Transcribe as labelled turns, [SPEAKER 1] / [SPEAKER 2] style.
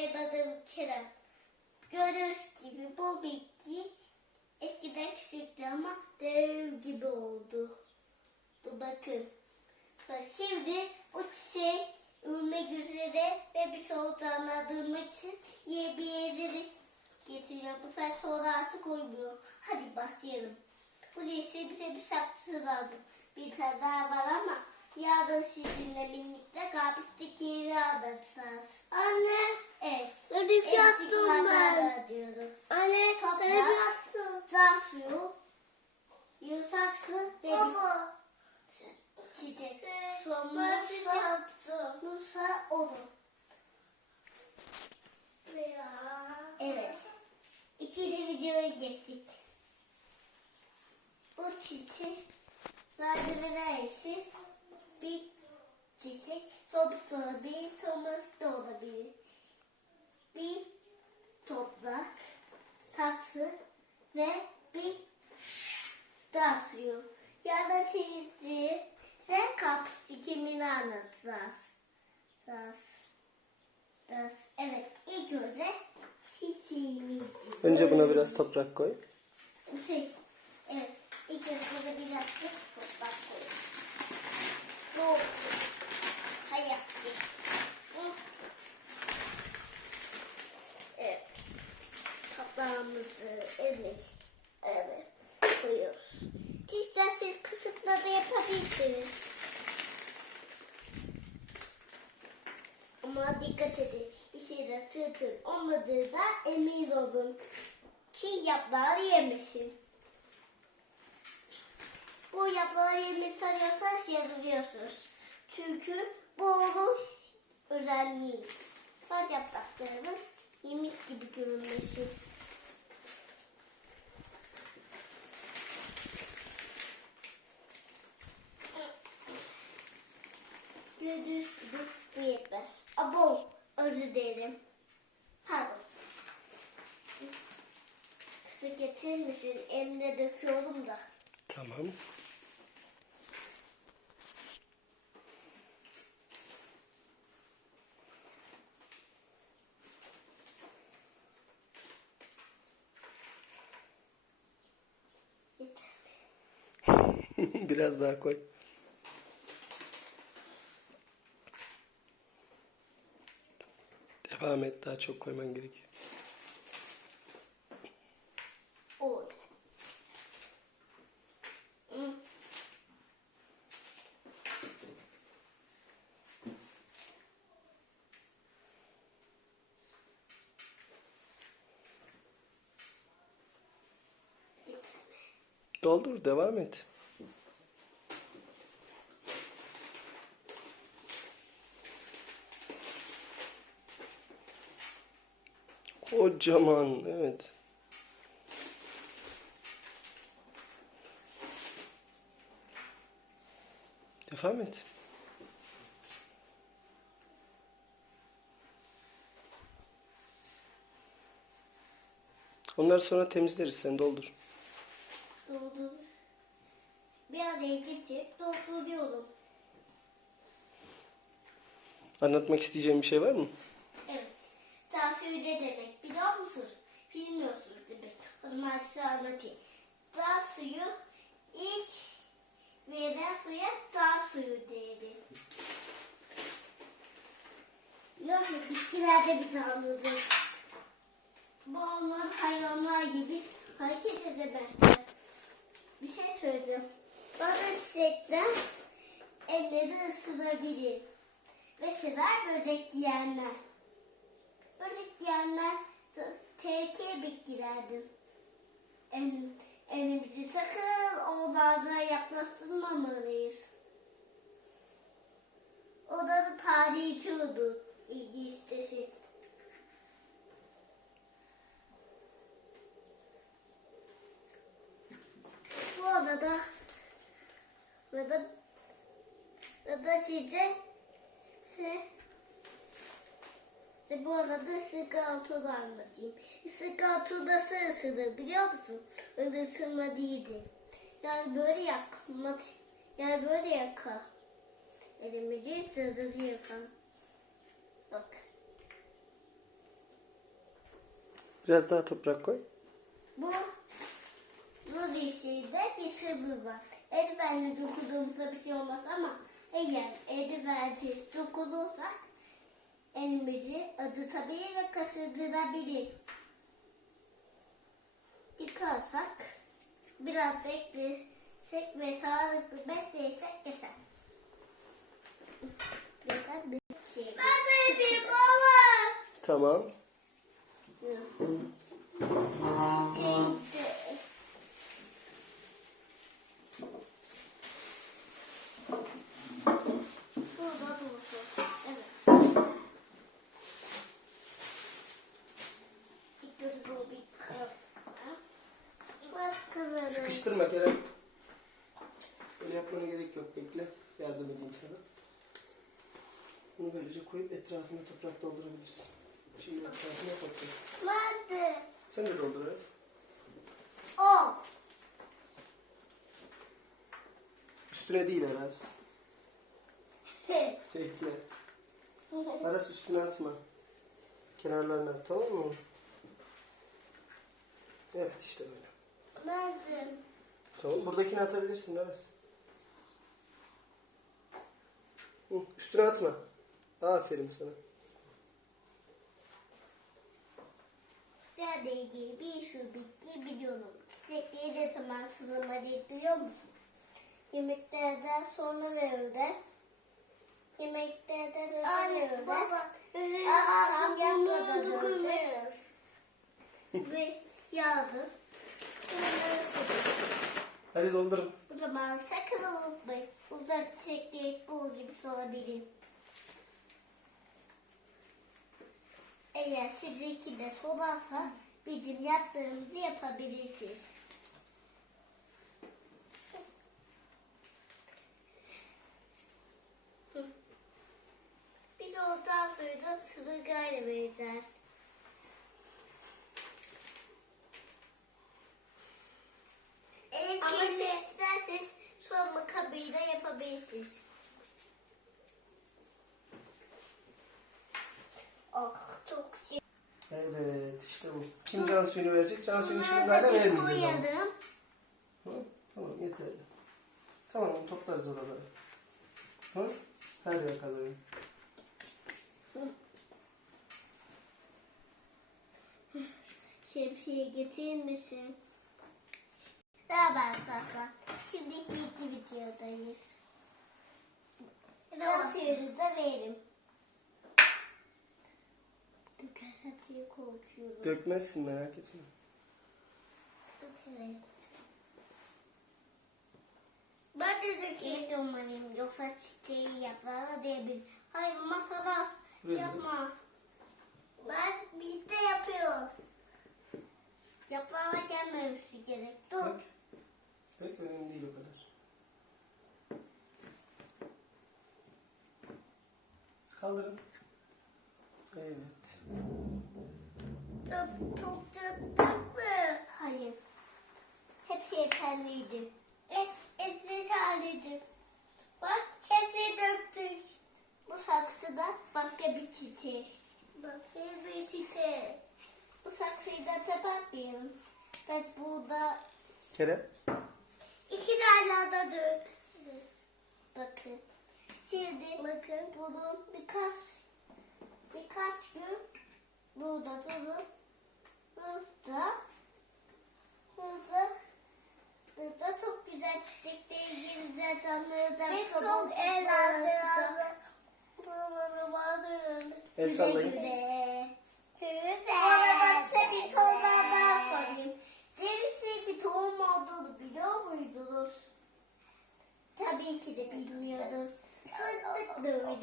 [SPEAKER 1] benim adım Kerem. Gördüğünüz gibi bu bitki eskiden küçüktü ama dev gibi oldu. Bu bakın. Bak şimdi bu çiçek ürmek üzere ve bir solucanı anladırmak için yeni bir yerleri getiriyor. Bu sefer sonra artık uymuyor. Hadi başlayalım. Bu işte bize bir şarkısı lazım. Bir tane daha var ama yarın sizinle birlikte Gabit'teki yeri anlatacağız.
[SPEAKER 2] Anne,
[SPEAKER 1] Evet.
[SPEAKER 2] ödük
[SPEAKER 1] Evet,
[SPEAKER 2] yaptım ben.
[SPEAKER 1] Diyorum.
[SPEAKER 2] Anne,
[SPEAKER 1] Toprak.
[SPEAKER 2] ödük yaptım.
[SPEAKER 1] Zar suyu, yumuşak su ve
[SPEAKER 2] Baba,
[SPEAKER 1] çiçek.
[SPEAKER 2] ben
[SPEAKER 1] Sonra su,
[SPEAKER 2] yaptım.
[SPEAKER 1] Musa olur. Evet. İkinci videoya geçtik. Bu çiçek radyo neresi? Bir çiçek sonuçta olabilir, sonrası da olabilir. Bir toprak, saksı ve bir suyu. Ya da sizi sen kap kimini anlatacağız. Dağ. Dağ. Evet, ilk önce çiçeğimizi.
[SPEAKER 3] Önce buna biraz toprak koy.
[SPEAKER 1] Şey, evet. İlk önce burada biraz da toprak koyalım. Bu hayat. Bu. Evet. Toprağımızı evet. Evet. Koyuyoruz. İsterseniz kısıkla da. Ama dikkat edin. Bir şeyde tırtır olmadığı da emin olun. Ki yaprağı yemesin. Bu yaprağı yemeyi sanıyorsanız yanılıyorsunuz. Çünkü bu onun özelliği. Sadece yapraklarının yemiş gibi görünmesi. Gördüğünüz gibi bu yetmez. Abo, özür dilerim. Pardon. Kısa getirir misin? Döküyorum da.
[SPEAKER 3] Tamam.
[SPEAKER 1] Yeter.
[SPEAKER 3] Biraz daha koy. Devam et daha çok koyman gerekiyor. Doldur devam et. Kocaman evet. Devam et. Onları sonra temizleriz. Sen doldur.
[SPEAKER 1] Doldur. Bir araya getirip dolduruyorum.
[SPEAKER 3] Anlatmak isteyeceğim bir şey var mı?
[SPEAKER 1] Ne demek biliyor musunuz? Bilmiyorsunuz demek. O zaman size anlatayım. Dağ suyu ilk verilen suya dağ suyu. Biliyor musunuz? Bitkilerde biz anlıyoruz. Bu onlar hayvanlar gibi hareket edemezler. Bir şey söyleyeceğim. Bazı çiçekler elleri ısınabilir. Mesela böcek yiyenler. Böcek yiyenler t- tehlikeli bitkilerdir. En, elimizi sakın onlardan yaklaştırmamalıyız. Onları paylaşıyordu ilgi istesi. Bu arada burada burada size size işte bu arada da anlatayım. Sıkıntı nasıl ısınır biliyor musun? Öyle ısınma değildi. Yani böyle yakmak, yani böyle yakar. Elimizi sığdırıyor falan. Bak.
[SPEAKER 3] Biraz daha toprak koy.
[SPEAKER 1] Bu bu dişide bir sıvı var. Eldivenle dokunduğumuzda bir şey olmaz ama eğer eldivensiz dokunursak elimizi acıtabilir ve kasıldırabilir. Yıkarsak biraz beklesek ve sağlıklı besleysek keser. Yeter bir şey.
[SPEAKER 2] Ben de yapayım baba.
[SPEAKER 3] Tamam.
[SPEAKER 1] Çiçekte. Burada dursun. Evet. İlk gözü bu bir kız.
[SPEAKER 2] Bak kızarım.
[SPEAKER 3] Sıkıştırma Kerem. Öyle yapmana gerek yok. Bekle. Yardım edeyim sana. Bunu böylece koyup etrafına toprak doldurabilirsin. Şimdi etrafına.
[SPEAKER 2] Ben de.
[SPEAKER 3] Sen de doldur Aras.
[SPEAKER 1] O.
[SPEAKER 3] Üstüne değil Aras. Bekle. Aras üstüne atma. Kenarlarına at tamam mı? Evet işte böyle.
[SPEAKER 2] De.
[SPEAKER 3] Tamam buradakini atabilirsin Aras. Üstüne atma. Aferin sana.
[SPEAKER 1] İlgili bir şu bitki biliyorum. Çiçekleri de zaman sınırları biliyor musun? Yemeklerden sonra verirler. Yemeklerden önce
[SPEAKER 2] Anne
[SPEAKER 1] verirler.
[SPEAKER 2] baba. Üzerine
[SPEAKER 1] Akşam yapmadan önce. Ve yağdır.
[SPEAKER 3] Hadi doldurun.
[SPEAKER 1] O zaman sakın unutmayın. Uzak çiçekleri bul gibi olabilir. Eğer sizinki de solarsa bizim yaptığımızı yapabilirsiniz. Biz ondan sonra da sırıgayla vereceğiz. Yapabilirsiniz. Oh çok güzel.
[SPEAKER 3] Evet işte bu. Kim can suyunu verecek? Can suyunu şimdi
[SPEAKER 1] bir
[SPEAKER 3] vermeyeceğiz
[SPEAKER 1] koyalım.
[SPEAKER 3] Tamam, tamam yeterli. Tamam toplarız oraları. Tamam. Hadi bakalım.
[SPEAKER 1] Şemsiye getirir misin? Merhaba arkadaşlar. Şimdi ikinci videodayız. Ben suyunu da verim. Dökersem diye korkuyorum.
[SPEAKER 3] Dökmezsin merak etme.
[SPEAKER 1] Dökerim.
[SPEAKER 2] Ben de dökeyim.
[SPEAKER 1] Evet umarım yoksa çiçeği yaprağı diyebilir. Hayır masalar
[SPEAKER 3] Böyle.
[SPEAKER 1] yapma.
[SPEAKER 2] Ben birlikte yapıyoruz.
[SPEAKER 1] Yaprağa gelmemesi gerek. Dur.
[SPEAKER 3] Dök önemli değil o kadar. Kaldırın. Evet.
[SPEAKER 2] Çok çok çok mü?
[SPEAKER 1] Hayır. Hepsi yeterliydi.
[SPEAKER 2] Et, etini halledim. Bak hepsini döktük.
[SPEAKER 1] Bu saksıda başka bir çiçeği.
[SPEAKER 2] Bak bir çiçeği.
[SPEAKER 1] Bu saksıyı da çöpe atmayalım. Evet burada
[SPEAKER 3] Kerem.
[SPEAKER 2] İki tane de dök.
[SPEAKER 1] bakın. Şimdi
[SPEAKER 2] Bakın.
[SPEAKER 1] bunun birkaç birkaç gün burada durun. Burada burada burada çok güzel çiçekleri güzel canlıları
[SPEAKER 2] Ve çok eğlenceli. Bunları vardır.
[SPEAKER 3] El sallayın.
[SPEAKER 1] Bu arada size bir soru daha sorayım. Cevizin bir tohum olduğunu biliyor muydunuz? Tabii ki de bilmiyordunuz. Fındık da öyle